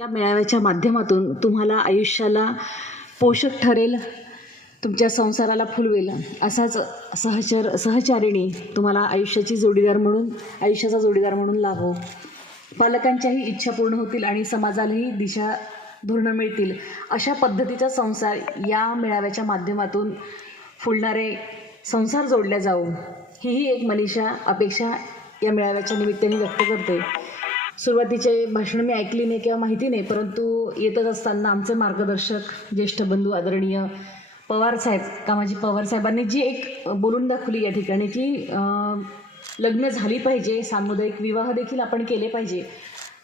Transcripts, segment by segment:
या मेळाव्याच्या माध्यमातून तुम्हाला आयुष्याला पोषक ठरेल, तुमच्या संसाराला फुलवेल असाच सहचारिणी तुम्हाला आयुष्याचा जोडीदार म्हणून लाभो. पालकांच्याही इच्छा पूर्ण होतील आणि समाजालाही दिशा धोरणं मिळतील अशा पद्धतीचा संसार या मेळाव्याच्या माध्यमातून फुलणारे संसार जोडल्या जाऊ, ही एक मनीषा अपेक्षा या मेळाव्याच्या निमित्ताने व्यक्त करते. सुरुवातीचे भाषण मी ऐकली नाही किंवा माहिती नाही, परंतु येतच असताना आमचे मार्गदर्शक ज्येष्ठ बंधू आदरणीय पवारसाहेब, कामाजी पवारसाहेबांनी जी एक बोलून दाखवली या ठिकाणी की लग्न झाली पाहिजे, सामुदायिक विवाह देखील आपण केले पाहिजे.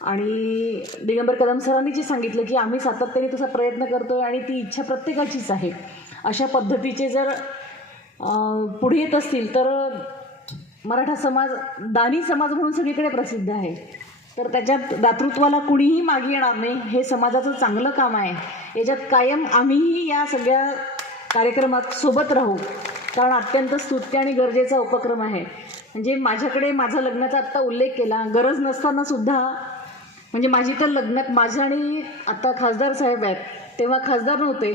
आणि दिगंबर कदम सरांनी जे सांगितलं की आम्ही सातत्याने तसा प्रयत्न करतोय आणि ती इच्छा प्रत्येकाचीच आहे, अशा पद्धतीचे जर पुढे येत असतील तर मराठा समाज दानी समाज म्हणून सगळीकडे प्रसिद्ध आहे. तर त्याच्यात दातृत्वाला कुणीही मागे येणार नाही, हे समाजाचं चांगलं काम आहे. याच्यात कायम आम्हीही या सगळ्या कार्यक्रमात सोबत राहू, कारण अत्यंत स्तुत्य आणि गरजेचा उपक्रम आहे. म्हणजे माझ्याकडे माझा लग्नाचा आत्ता उल्लेख केला, गरज नसताना सुद्धा म्हणजे माझी तर लग्नात माझ्या आणि आता खासदार साहेब आहेत, तेव्हा खासदार नव्हते,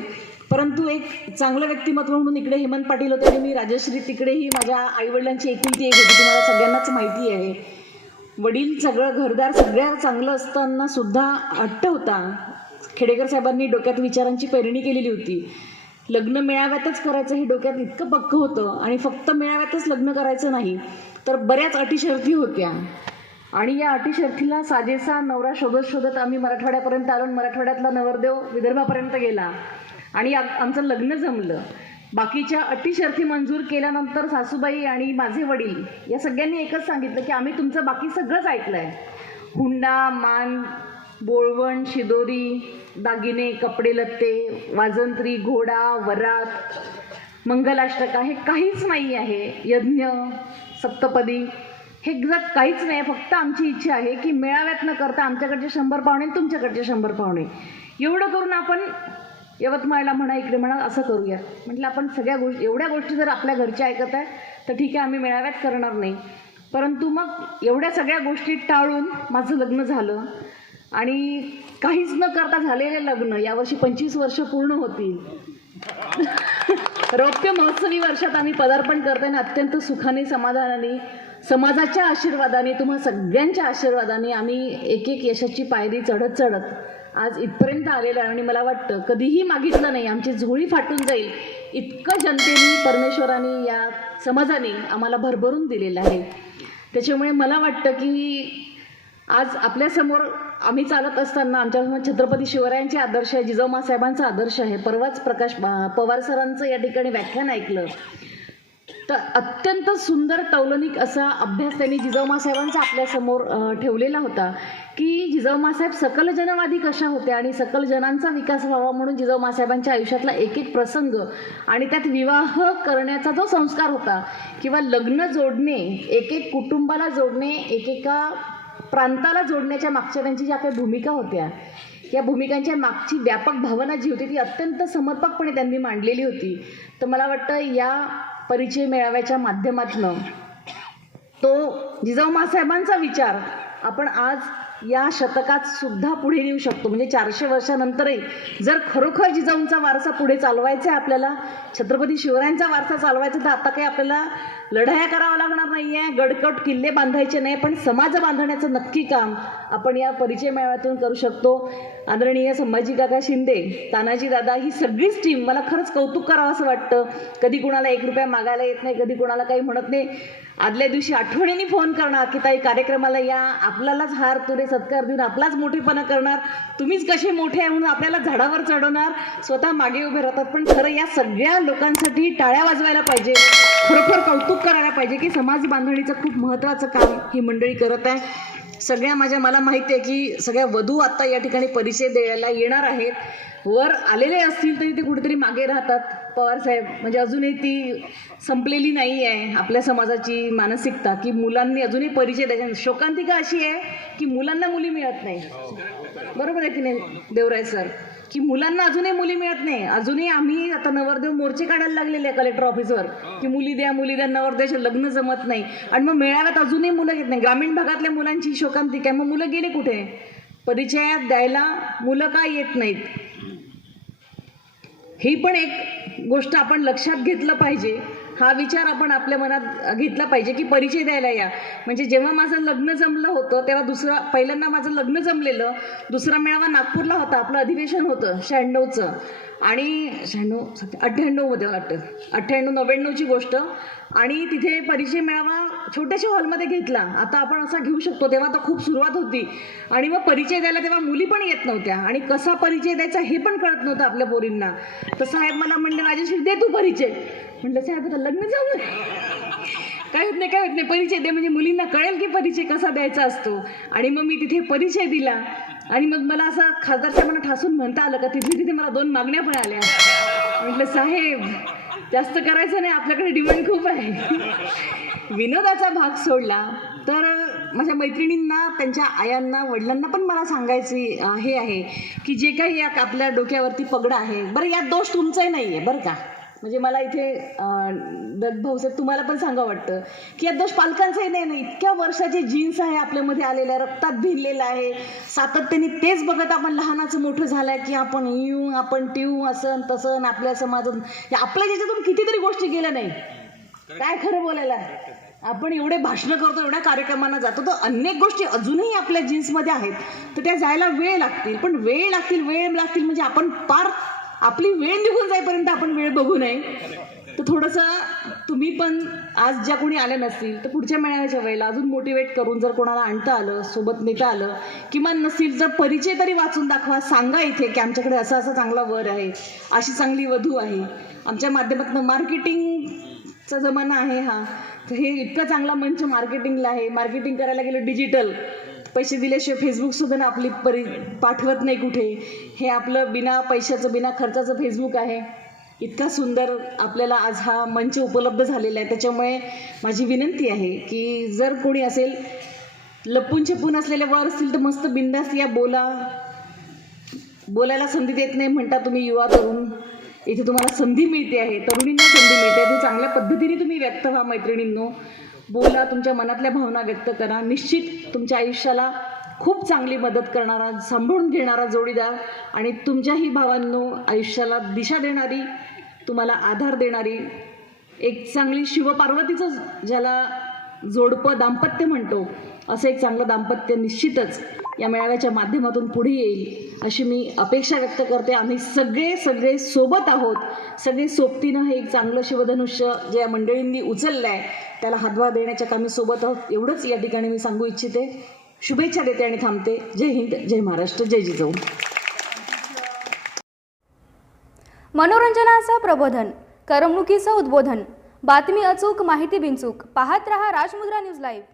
परंतु एक चांगलं व्यक्तिमत्व म्हणून इकडे हेमंत पाटील होते आणि मी राजश्री, तिकडेही माझ्या आईवडिलांची एकुलती एक होती, तुम्हाला सगळ्यांनाच माहिती आहे. वडील सगळं घरदार सगळ्या चांगलं असताना सुद्धा हट्ट होता. खेडेकर साहेबांनी डोक्यात विचारांची पेरणी केलेली होती. लग्न मेळाव्यातच करायचं हे डोक्यात इतकं पक्कं होतं आणि फक्त मेळाव्यातच लग्न करायचं नाही, तर बऱ्याच अटी शर्ती होत्या. आणि या अटी शर्तीला साजेसा नवरा शोधत आम्ही मराठवाड्यापर्यंत आलो. मराठवाड्यातला नवरदेव विदर्भापर्यंत गेला आणि आमचं लग्न जमलं. बाकीच्या अटी शर्ती मंजूर केल्यानंतर सासूबाई आणि माझे वडील या सगळ्यांनी एकच सांगितलं की आम्ही तुमचं बाकी सगळंच ऐकलं आहे. हुंडा, मान, बोळवण, शिदोरी, दागिने, कपडे लत्ते, वाजंत्री, घोडा, वरात, मंगलाष्टका हे काहीच नाही आहे. यज्ञ, सप्तपदी हे काहीच नाही. फक्त आमची इच्छा आहे की मेळाव्यात न करता आमच्याकडचे 100 पाहुणे आणि तुमच्याकडचे 100 पाहुणे एवढं करून आपण यवतमाळला म्हणा, इकडे म्हणा, असं करूया. म्हटलं आपण सगळ्या गोष्टी, एवढ्या गोष्टी जर आपल्या घरच्या ऐकत आहे तर ठीक आहे, आम्ही मेळाव्यात करणार नाही. परंतु मग एवढ्या सगळ्या गोष्टी टाळून माझं लग्न झालं आणि काहीच न करता झालेले लग्न यावर्षी 25 वर्ष पूर्ण होतील. रौप्य महोत्सवी वर्षात आम्ही पदार्पण करताना अत्यंत सुखाने, समाधानाने, समाजाच्या आशीर्वादाने, तुम्हा सगळ्यांच्या आशीर्वादाने आम्ही एक एक यशाची पायरी चढत आज इथपर्यंत आलेलं आहे. आणि मला वाटतं कधीही मागितलं नाही, आमची झोळी फाटून जाईल इतकं जनतेने, परमेश्वराने, या समाजाने आम्हाला भरभरून दिलेलं आहे. त्याच्यामुळे मला वाटतं की आज आपल्यासमोर आम्ही चालत असताना आमच्यासमोर छत्रपती शिवरायांचे आदर्श आहे, जिजाऊ साहेबांचा आदर्श आहे. परवाच प्रकाश पवार सरांचं या ठिकाणी व्याख्यान ऐकलं तर अत्यंत सुंदर तौलनिक असा अभ्यास त्यांनी जिजाऊ साहेबांचा आपल्यासमोर ठेवलेला होता की जिजाऊ साहेब सकल जनवादी कशा होत्या आणि सकल जनांचा विकास व्हावा म्हणून जिजाऊ साहेबांच्या आयुष्यातला एक एक प्रसंग आणि त्यात विवाह करण्याचा जो संस्कार होता किंवा लग्न जोडणे, एक एक कुटुंबाला जोडणे, एकेका प्रांताला जोडण्याच्या मागच्या त्यांची ज्या काही भूमिका होत्या, या भूमिकांच्या मागची व्यापक भावना जी होती ती अत्यंत समर्पकपणे त्यांनी मांडलेली होती. तर मला वाटतं या परिचय मेळाव्याच्या माध्यमातून तो जिजाऊ साहेबांचा विचार आपण आज या शतकात सुद्धा पुढे नेऊ शकतो. म्हणजे 400 वर्षानंतरही जर खरोखर जिजाऊंचा वारसा पुढे चालवायचा आहे, आपल्याला छत्रपती शिवरायांचा वारसा चालवायचा, तर आता काही आपल्याला लढाया करावा लागणार नाही आहे, गडकट किल्ले बांधायचे नाही, पण समाज बांधण्याचं नक्की काम आपण या परिचय मेळाव्यातून करू शकतो. आदरणीय संभाजी काका शिंदे, तानाजी दादा, ही सगळीच टीम, मला खरंच कौतुक करावं असं वाटतं. कधी कुणाला 1 रुपया मागायला येत नाही, कधी कुणाला काही म्हणत नाही. आदल्या दिवशी आठवणीने फोन करणार की ताई कार्यक्रमाला या, आपल्यालाच हार तुरे सत्कार देऊन आपलाच मोठेपणा करणार, तुम्हीच कसे मोठे आहे म्हणून आपल्याला झाडावर चढवणार, स्वतः मागे उभे राहतात. पण खरं या सगळ्या लोकांसाठी टाळ्या वाजवायला पाहिजे, खरोखर कौतुक करायला पाहिजे की समाज बांधणीचं खूप महत्त्वाचं काम ही मंडळी करत आहे. सगळ्या मला माहिती आहे की सगळ्या वधू आता या ठिकाणी परिचय द्यायला येणार आहेत. वर आलेले असतील तरी ते कुठेतरी मागे राहतात. पवारसाहेब म्हणजे अजूनही ती संपलेली नाही आहे आपल्या समाजाची मानसिकता की मुलांनी अजूनही परिचय द्यायचा. शोकांतिका अशी आहे की मुलांना मुली मिळत नाही, बरोबर आहे की नाही देवराय सर, की मुलांना अजूनही मुली मिळत नाही. अजूनही आम्ही आता नवरदेव मोर्चे काढायला लागलेले आहे कलेक्टर ऑफिसवर की मुली द्या, नवरदेवाचे लग्न जमत नाही. आणि मग मेळाव्यात अजूनही मुलं घेत नाही. ग्रामीण भागातल्या मुलांची शोकांतिका आहे. मग मुलं गेले कुठे? परिचयात द्यायला मुलं का येत नाहीत, ही पण एक गोष्ट आपण लक्षात घेतलं पाहिजे. हा विचार आपण आपल्या मनात घेतला पाहिजे की परिचय द्यायला या. म्हणजे जेव्हा माझं लग्न जमलं होतं तेव्हा पहिल्यांदा माझं लग्न जमलेलं, दुसरा मेळावा नागपूरला होता, आपलं अधिवेशन होतं 96चं आणि 98मध्ये वाटतं, 98-99ची गोष्ट. आणि तिथे परिचय मेळावा छोट्याशा हॉलमध्ये घेतला. आता आपण असा घेऊ शकतो, तेव्हा तर खूप सुरुवात होती. आणि मग परिचय द्यायला तेव्हा मुली पण येत नव्हत्या आणि कसा परिचय द्यायचा हे पण कळत नव्हतं आपल्या पोरींना. तर साहेब मला म्हणले, राजेश्री दे तू परिचय. म्हटलं साहेब आता लग्न जमलं, काय होत नाही परिचय दे, म्हणजे मुलींना कळेल की परिचय कसा द्यायचा असतो. आणि मग मी तिथे परिचय दिला आणि मग मला असं खासदार साहेबांना ठासून म्हणता आलं का तिथे मला 2 मागण्या पण आल्या. म्हटलं साहेब जास्त करायचं नाही, आपल्याकडे डिमांड खूप आहे. विनोदाचा भाग सोडला तर माझ्या मैत्रिणींना, त्यांच्या आयांना, वडिलांना पण मला सांगायची हे आहे की जे काही आपल्या डोक्यावरती पगडा आहे, बरं यात दोष तुमचाही नाही आहे बरं का. म्हणजे मला इथे भाऊसाहेब तुम्हाला पण सांगा वाटतं की यात दोष पालकांचाही नाही. इतक्या वर्षाचे जीन्स आहे आपल्यामध्ये आलेलं आहे, रक्तात भिनलेलं आहे, सातत्याने तेच बघत आपण लहानाचं मोठं झालंय की आपण येऊ, आपण टिवू, असं तसं, आपल्या समाजात आपल्या ज्याच्यातून कितीतरी गोष्टी गेल्या नाही. काय खरं बोलायला, आपण एवढे भाषणं करतो, एवढ्या कार्यक्रमांना जातो, तर अनेक गोष्टी अजूनही आपल्या जीन्समध्ये आहेत. तर त्या जायला वेळ लागतील, पण वेळ लागतील म्हणजे आपण पार आपली वेळ निघून जाईपर्यंत आपण वेळ बघू नये. तर थोडंसं तुम्ही पण आज ज्या कोणी आल्या नसतील तर पुढच्या मेळाव्याच्या वेळेला अजून मोटिवेट करून जर कोणाला आणता आलं, सोबत नेता आलं, किमान नसतील तर परिचय तरी वाचून दाखवा. सांगा इथे की आमच्याकडे असा चांगला वर आहे, अशी चांगली वधू आहे. आमच्या माध्यमातून मार्केटिंगचा जमाना आहे हा, तर हे इतका चांगला मंच मार्केटिंगला आहे. मार्केटिंग करायला गेलं डिजिटल, पैसे दिल्याशिवाय फेसबुकसुद्धा आपली पाठवत नाही कुठे. हे आपलं बिना पैशाचं, बिना खर्चाचं फेसबुक आहे. इतका सुंदर आपल्याला आज हा मंच उपलब्ध झालेला आहे. त्याच्यामुळे माझी विनंती आहे की जर कोणी असेल, लपून छपून असलेले वर असतील तर मस्त बिंदास या, बोलायला संधी देत नाही म्हणता तुम्ही युवा तरुण. इथे तुम्हाला संधी मिळते आहे, तरुणींना संधी मिळते आहे. चांगल्या पद्धतीने तुम्ही व्यक्त व्हा मैत्रिणींनो, बोला, तुमच्या मनातल्या भावना व्यक्त करा. निश्चित तुमच्या आयुष्याला खूप चांगली मदत करणारा, सांभाळून घेणारा जोडीदार आणि तुमच्याही भावांनो आयुष्याला दिशा देणारी, तुम्हाला आधार देणारी, एक चांगली शिवपार्वतीचं ज्याला जोडपं दाम्पत्य म्हणतो, असं एक चांगलं दाम्पत्य निश्चितच या मेळाव्याच्या माध्यमातून पुढे येईल अशी मी अपेक्षा व्यक्त करते. आम्ही सगळे सोबत आहोत, सगळे सोबतीनं हे एक चांगलं शिवधनुष्य जे या मंडळींनी उचललं आहे त्याला हातभार देण्याच्या कामी सोबत आहोत. एवढंच या ठिकाणी मी सांगू इच्छिते. शुभेच्छा देते आणि थांबते. जय हिंद, जय महाराष्ट्र, जय जिजाऊ. मनोरंजनाचं प्रबोधन, करमणुकीचं उद्बोधन, बातमी अचूक, माहिती बिनचूक. पाहत रहा राजमुद्रा न्यूज लाईव्ह.